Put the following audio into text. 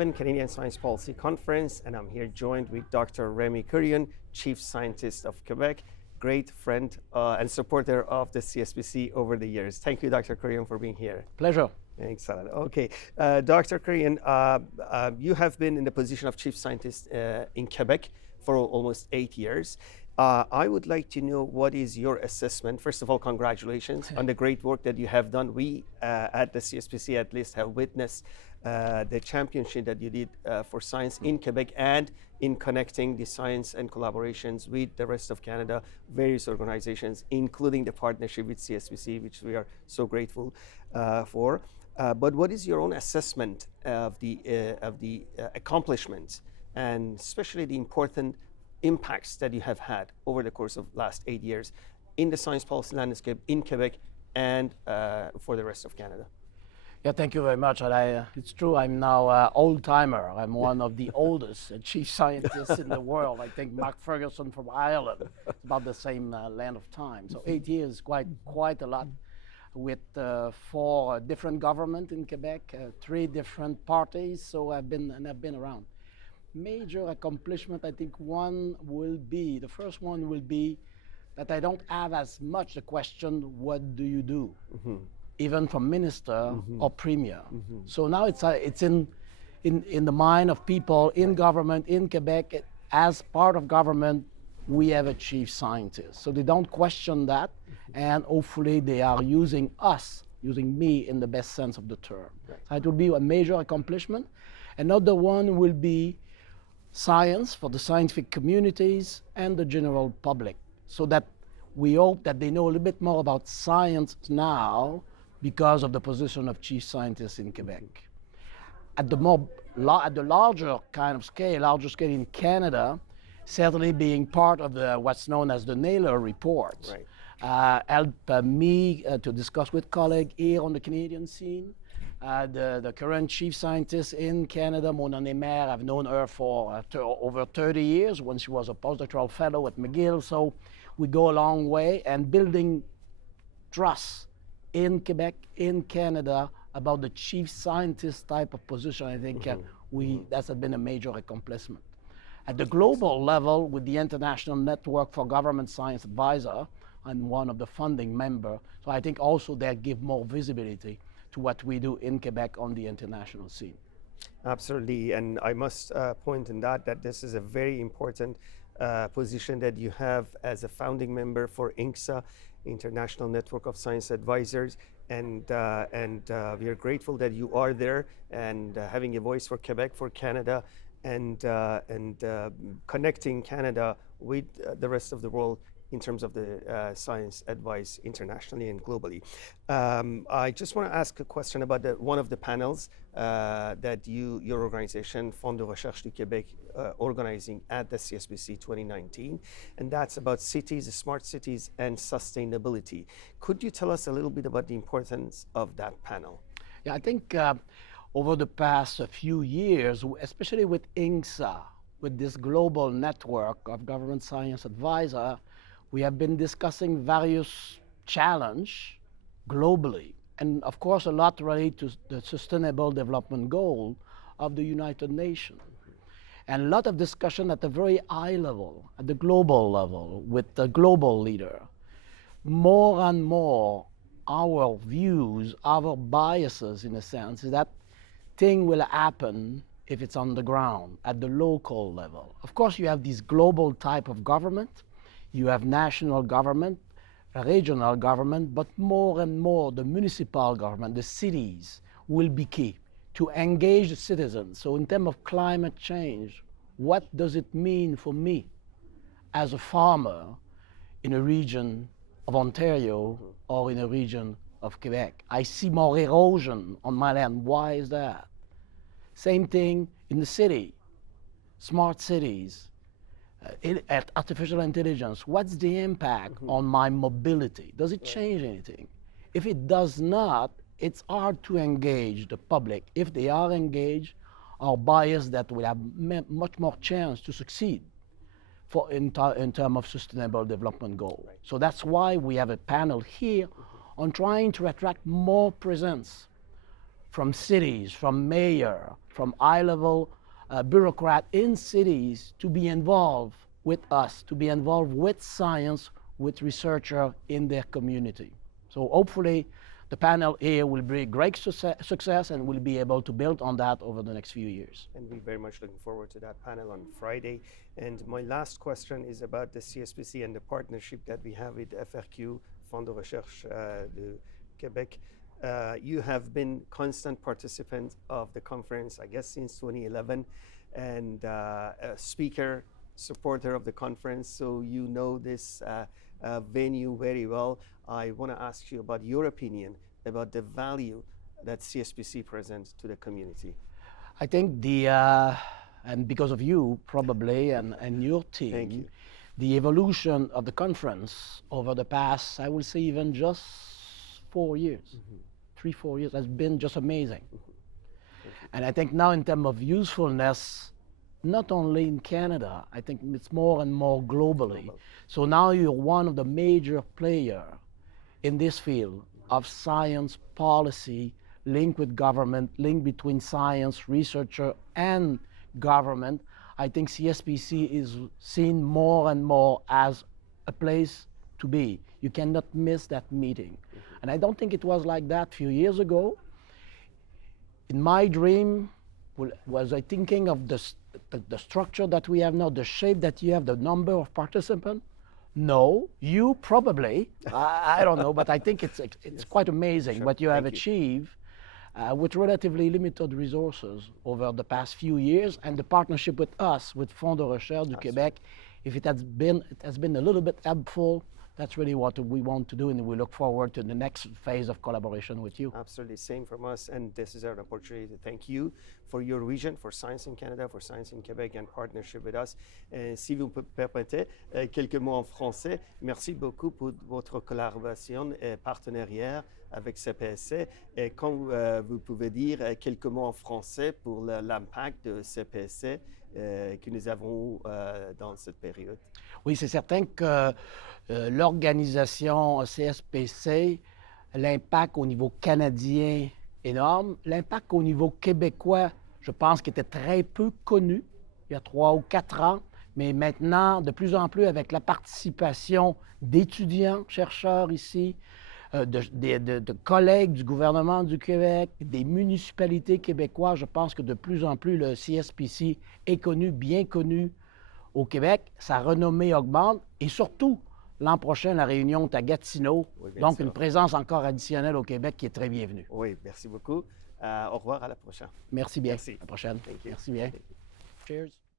11 Canadian Science Policy Conference, and I'm here joined with Dr. Rémi Quirion, Chief Scientist of Quebec, great friend and supporter of the CSPC over the years. Thank you, Dr. Quirion, for being here. Pleasure. Excellent. Okay, Dr. Quirion, you have been in the position of Chief Scientist in Quebec for almost 8 years. I would like to know what is your assessment. First of all, congratulations on the great work that you have done. We at the CSPC at least have witnessed the championship that you did for science in Quebec and in connecting the science and collaborations with the rest of Canada, various organizations, including the partnership with CSPC, which we are so grateful for. But what is your own assessment of the accomplishments and especially the important impacts that you have had over the course of last 8 years in the science policy landscape in Quebec and for the rest of Canada? Yeah, thank you very much. And it's true, I'm now an old-timer. I'm one of the oldest chief scientists in the world. I think Mark Ferguson from Ireland, it's about the same length of time. So 8 years, quite a lot, with 4 different governments in Quebec, 3 different parties. So I've been around. Major accomplishment, I think the first one will be that I don't have as much the question, what do you do? Mm-hmm. Even from minister or premier. Mm-hmm. So now it's in the mind of people in government, in Quebec. As part of government, we have a chief scientist. So they don't question that, and hopefully they are using me in the best sense of the term. Right. So it will be a major accomplishment. Another one will be science for the scientific communities and the general public, so that we hope that they know a little bit more about science now because of the position of chief scientist in Quebec. At the larger kind of scale, larger scale in Canada, certainly being part of what's known as the Naylor report, right. Helped me to discuss with colleagues here on the Canadian scene. The current chief scientist in Canada, Mona Nemer, I've known her for over 30 years when she was a postdoctoral fellow at McGill. So we go a long way, and building trust in Quebec, in Canada, about the chief scientist type of position. I think that's been a major accomplishment. At the global level, with the International Network for Government Science Advisor, I'm one of the funding members. So I think also that give more visibility to what we do in Quebec on the international scene. Absolutely, and I must point in that this is a very important position that you have as a founding member for INCSA, International Network of Science Advisors, and we are grateful that you are there and having a voice for Quebec, for Canada, and connecting Canada with the rest of the world in terms of the science advice internationally and globally. I just want to ask a question about one of the panels that your organization, Fonds de Recherche du Québec, organizing at the CSPC 2019, and that's about cities, smart cities, and sustainability. Could you tell us a little bit about the importance of that panel? Yeah, I think over the past few years, especially with INCSA, with this global network of government science advisor, we have been discussing various challenges globally, and of course a lot related to the Sustainable Development Goal of the United Nations. And a lot of discussion at the very high level, at the global level, with the global leader. More and more, our views, our biases in a sense, is that thing will happen if it's on the ground, at the local level. Of course, you have this global type of government, you have national government, regional government, but more and more the municipal government, the cities, will be key to engage the citizens. So in terms of climate change, what does it mean for me as a farmer in a region of Ontario or in a region of Quebec? I see more erosion on my land. Why is that? Same thing in the city, smart cities, artificial intelligence. What's the impact on my mobility? Does it change anything? If it does not, it's hard to engage the public. If they are engaged, our bias that will have much more chance to succeed in terms of Sustainable Development Goal. Right. So that's why we have a panel here on trying to attract more presence from cities, from mayor, from high-level bureaucrat in cities to be involved with us, to be involved with science, with researchers in their community. So hopefully the panel here will be a great success and we'll be able to build on that over the next few years. And we're very much looking forward to that panel on Friday. And my last question is about the CSPC and the partnership that we have with FRQ, Fonds de Recherche de Québec. You have been constant participant of the conference, I guess, since 2011, and a speaker, supporter of the conference, so you know this venue very well. I want to ask you about your opinion about the value that CSPC presents to the community. I think and because of you probably and your team, Thank you. The evolution of the conference over the past, I will say even just 4 years, 3-4 years, has been just amazing. And I think now in terms of usefulness, not only in Canada, I think it's more and more globally. So now you're one of the major players in this field of science policy, linked with government, link between science, researcher, and government. I think CSPC is seen more and more as a place to be. You cannot miss that meeting. And I don't think it was like that a few years ago. In my dream, was I thinking of the structure that we have now, the shape that you have, the number of participants? No, you probably, I don't know, but I think it's quite amazing what you have achieved with relatively limited resources over the past few years, and the partnership with us, with Fonds de Recherche du Québec, if it has been a little bit helpful, that's really what we want to do, and we look forward to the next phase of collaboration with you. Absolutely, same from us, and this is our opportunity to thank you for your vision, for Science in Canada, for Science in Quebec, and partnership with us. Si vous me permettez, quelques mots en français. Merci beaucoup pour votre collaboration et partenariat avec CPSC. Et quand vous pouvez dire quelques mots en français pour l'impact de CPSC que nous avons dans cette période. Oui, c'est certain que l'organisation CSPC, l'impact au niveau canadien énorme, l'impact au niveau québécois, je pense qu'il était très peu connu il y a 3 ou 4 ans, mais maintenant, de plus en plus, avec la participation d'étudiants, chercheurs ici, de collègues du gouvernement du Québec, des municipalités québécoises, je pense que de plus en plus, le CSPC est connu, bien connu au Québec. Sa renommée augmente et surtout, l'an prochain, la réunion est à Gatineau, oui, donc sûr. Une présence encore additionnelle au Québec qui est très bienvenue. Oui, merci beaucoup. Au revoir, à la prochaine. Merci bien. Merci. À la prochaine. Thank you. Merci bien. Thank you. Cheers.